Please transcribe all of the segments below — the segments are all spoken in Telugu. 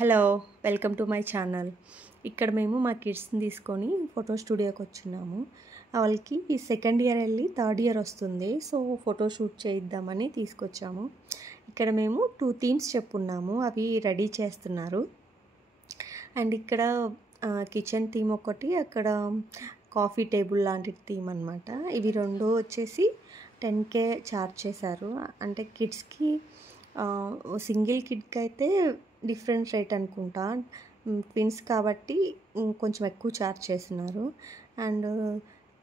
Hello, welcome to my channel. ఇక్కడ మేము మా కిడ్స్ని తీసుకొని ఫోటో స్టూడియోకి వచ్చున్నాము. వాళ్ళకి సెకండ్ ఇయర్ వెళ్ళి థర్డ్ ఇయర్ వస్తుంది. సో ఫోటో షూట్ చేయిద్దామని తీసుకొచ్చాము. ఇక్కడ మేము 2 థీమ్స్ చెప్పున్నాము, అవి రెడీ చేస్తున్నారు. అండ్ ఇక్కడ కిచెన్ థీమ్ ఒకటి, అక్కడ కాఫీ టేబుల్ లాంటి థీమ్ అనమాట. ఇవి రెండు వచ్చేసి 10K ఛార్జ్ చేశారు. అంటే కిడ్స్కి సింగిల్ కిడ్కి అయితే డిఫరెంట్ రేట్ అనుకుంటా, ట్విన్స్ కాబట్టి కొంచెం ఎక్కువ ఛార్జ్ చేస్తున్నారు. అండ్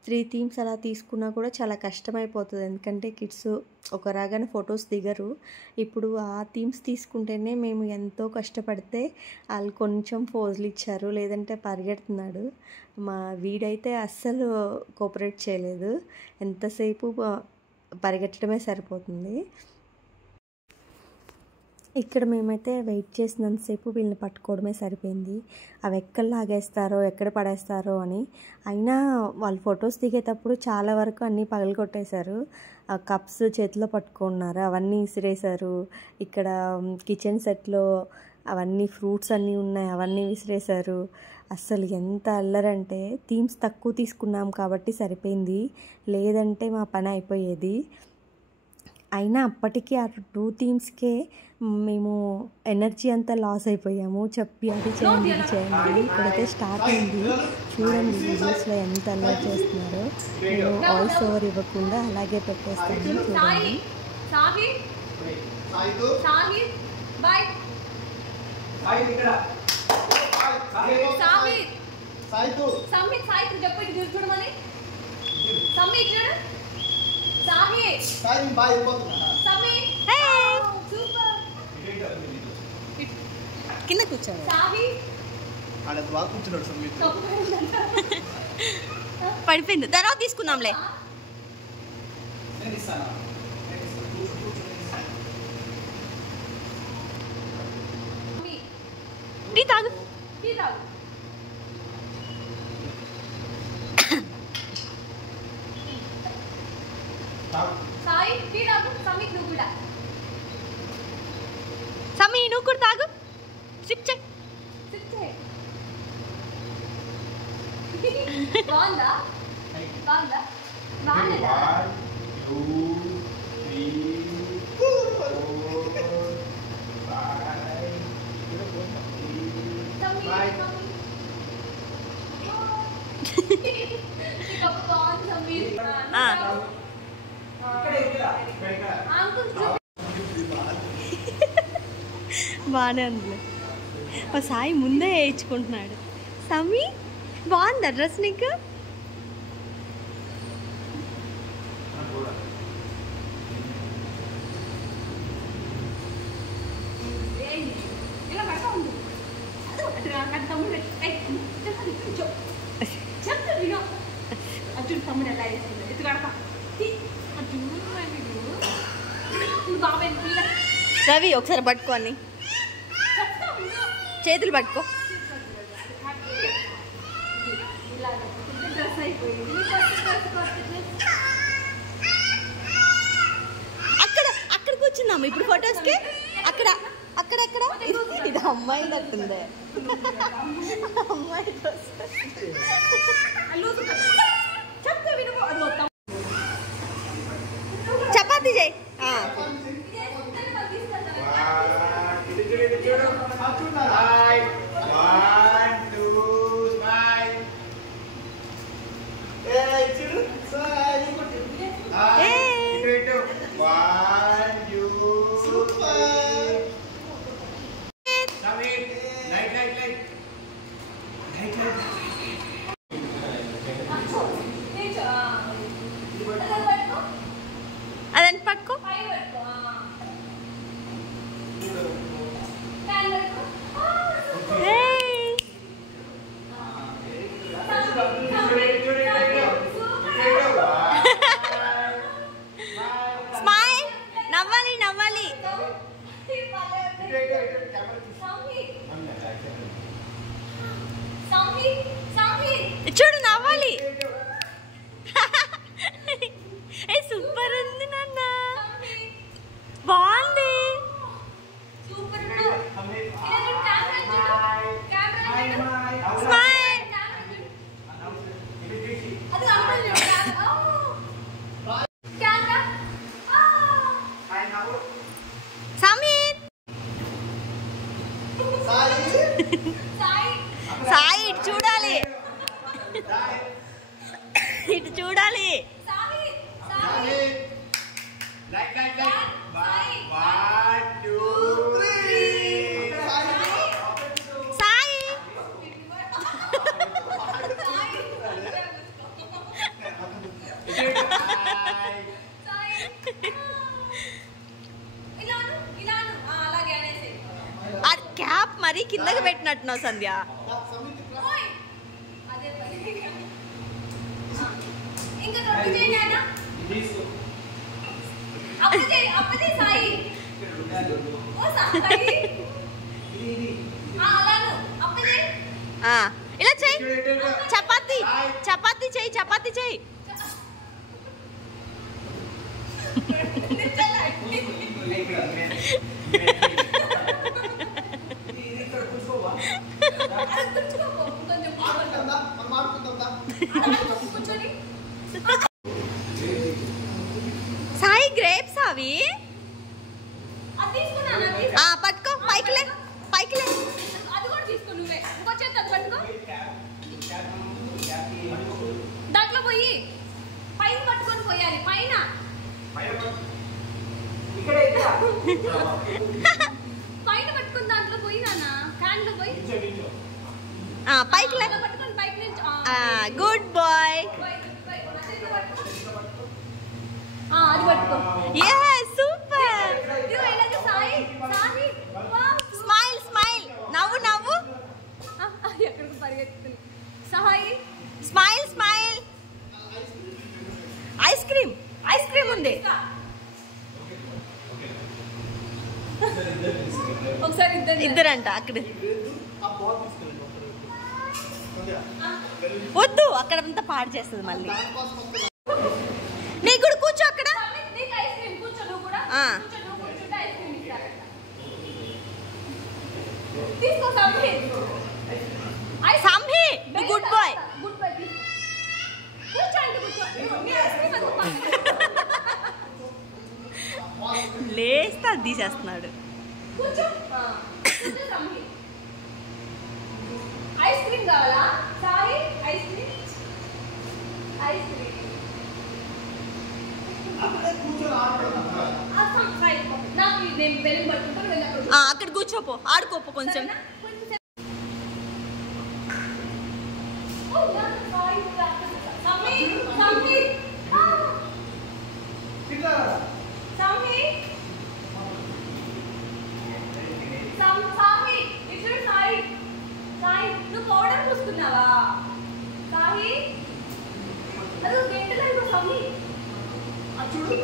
3 థీమ్స్ అలా తీసుకున్నా కూడా చాలా కష్టమైపోతుంది, ఎందుకంటే కిడ్స్ ఒక రాగానే ఫొటోస్ దిగరు. ఇప్పుడు ఆ థీమ్స్ తీసుకుంటేనే మేము ఎంతో కష్టపడితే వాళ్ళు కొంచెం పోజులు ఇచ్చారు, లేదంటే పరిగెడుతున్నాడు. మా వీడైతే అస్సలు కోఆపరేట్ చేయలేదు, ఎంతసేపు పరిగెట్టడమే సరిపోతుంది. ఇక్కడ మేమైతే వెయిట్ చేసినంతసేపు వీళ్ళని పట్టుకోవడమే సరిపోయింది. అవి ఎక్కడ లాగేస్తారో ఎక్కడ పడేస్తారో అని. అయినా వాళ్ళు ఫొటోస్ దిగేటప్పుడు చాలా వరకు అన్నీ పగలగొట్టేశారు. కప్స్ చేతిలో పట్టుకున్నారు, అవన్నీ విసిరేశారు. ఇక్కడ కిచెన్ సెట్లో అవన్నీ ఫ్రూట్స్ అన్నీ ఉన్నాయి, అవన్నీ విసిరేశారు. అస్సలు ఎంత అల్లరంటే, థీమ్స్ తక్కువ తీసుకున్నాం కాబట్టి సరిపోయింది, లేదంటే మా పని అయిపోయేది. అయినా అప్పటికి ఆ 2 థీమ్స్కే మేము ఎనర్జీ అంతా లాస్ అయిపోయాము. చెప్పి అది చేయండి ఇది చేయండి. ఇప్పుడైతే స్టార్ట్ అయింది, చూడండి వీడియోస్లో ఎంత అలర్ట్ చేస్తున్నారో. నేను వాయిస్ ఓవర్ ఇవ్వకుండా అలాగే పెట్టేస్తాను, చూడండి. కింద కూర్చోండి, పడిపోయింది, తర్వాత తీసుకుందాంలే. టీ తాగు. సమీ నువ్వు కూడా తాగు. సిప్ చేయి. బాగుందా? బాగుందా? బాగుందా? 1 2 3 బాగానే ఉంది. మా సాయి ముందే వేయించుకుంటున్నాడు. సమీ బాగుందా డ్రెస్ నీకు? రవి ఒకసారి పట్టుకోని, చేతులు పట్టుకో. అక్కడ కూర్చున్నాము ఇప్పుడు ఫొటోస్కి. అక్కడెక్కడ ఇది అమ్మాయి తట్టుందే, అమ్మాయి చపాతీ చేయి. అదని పట్టుకో. స్మైల్, నవ్వాలి నవ్వాలి. చూడు నవ్వాలి. సూపర్ ఉంది నాన్న, బాగుంది. సాయి ఇటు చూడాలి, ఇటు చూడాలి. సాయి క్యాప్ మరీ కిందకి పెట్టినట్టున్నావు సంధ్య. ఇలా చెయ్యి, చపాతి చపాతి చెయ్యి, చపాతి చెయ్యి. సాయి గ్రేప్స్ అవి పట్టుకో, పైకిలే పైకిలే. దాంట్లో పోయి పైన పట్టుకొని పోయాలి, పైన పైన పట్టుకుని దాంట్లో పోయి నాన్న క్యాన్ లో పోయి పైకి పట్టుకొని పైకి నుంచి. Good boy. అది పట్టుకో. సూపర్. స్మైల్ స్మైల్, నవ్వు నవ్వు. ఎక్కడికి పరిగెత్తుతుంది Sai. Smile smile. Ice cream, ice cream ఉంది. ఒకసారి ఇద్దరంట అక్కడ. వద్దు, అక్కడంతా పాడు చేస్తుంది మళ్ళీ. నీ కూడా కూర్చో అక్కడ. సంహి గుడ్ బాయ్. లేస్తా తీసేస్తున్నాడు. ఐస్ క్రీమ్ కావాలా Sai? Ice cream, ice cream. అక్కడ కూర్చోపో, ఆడుకోపో కొంచెం. నువ్వు పౌడర్ పూసుకున్నావా సాయి? అది గంటలు సాయి చూడు.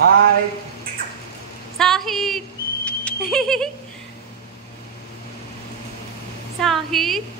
Hi. Sahid. Sahid.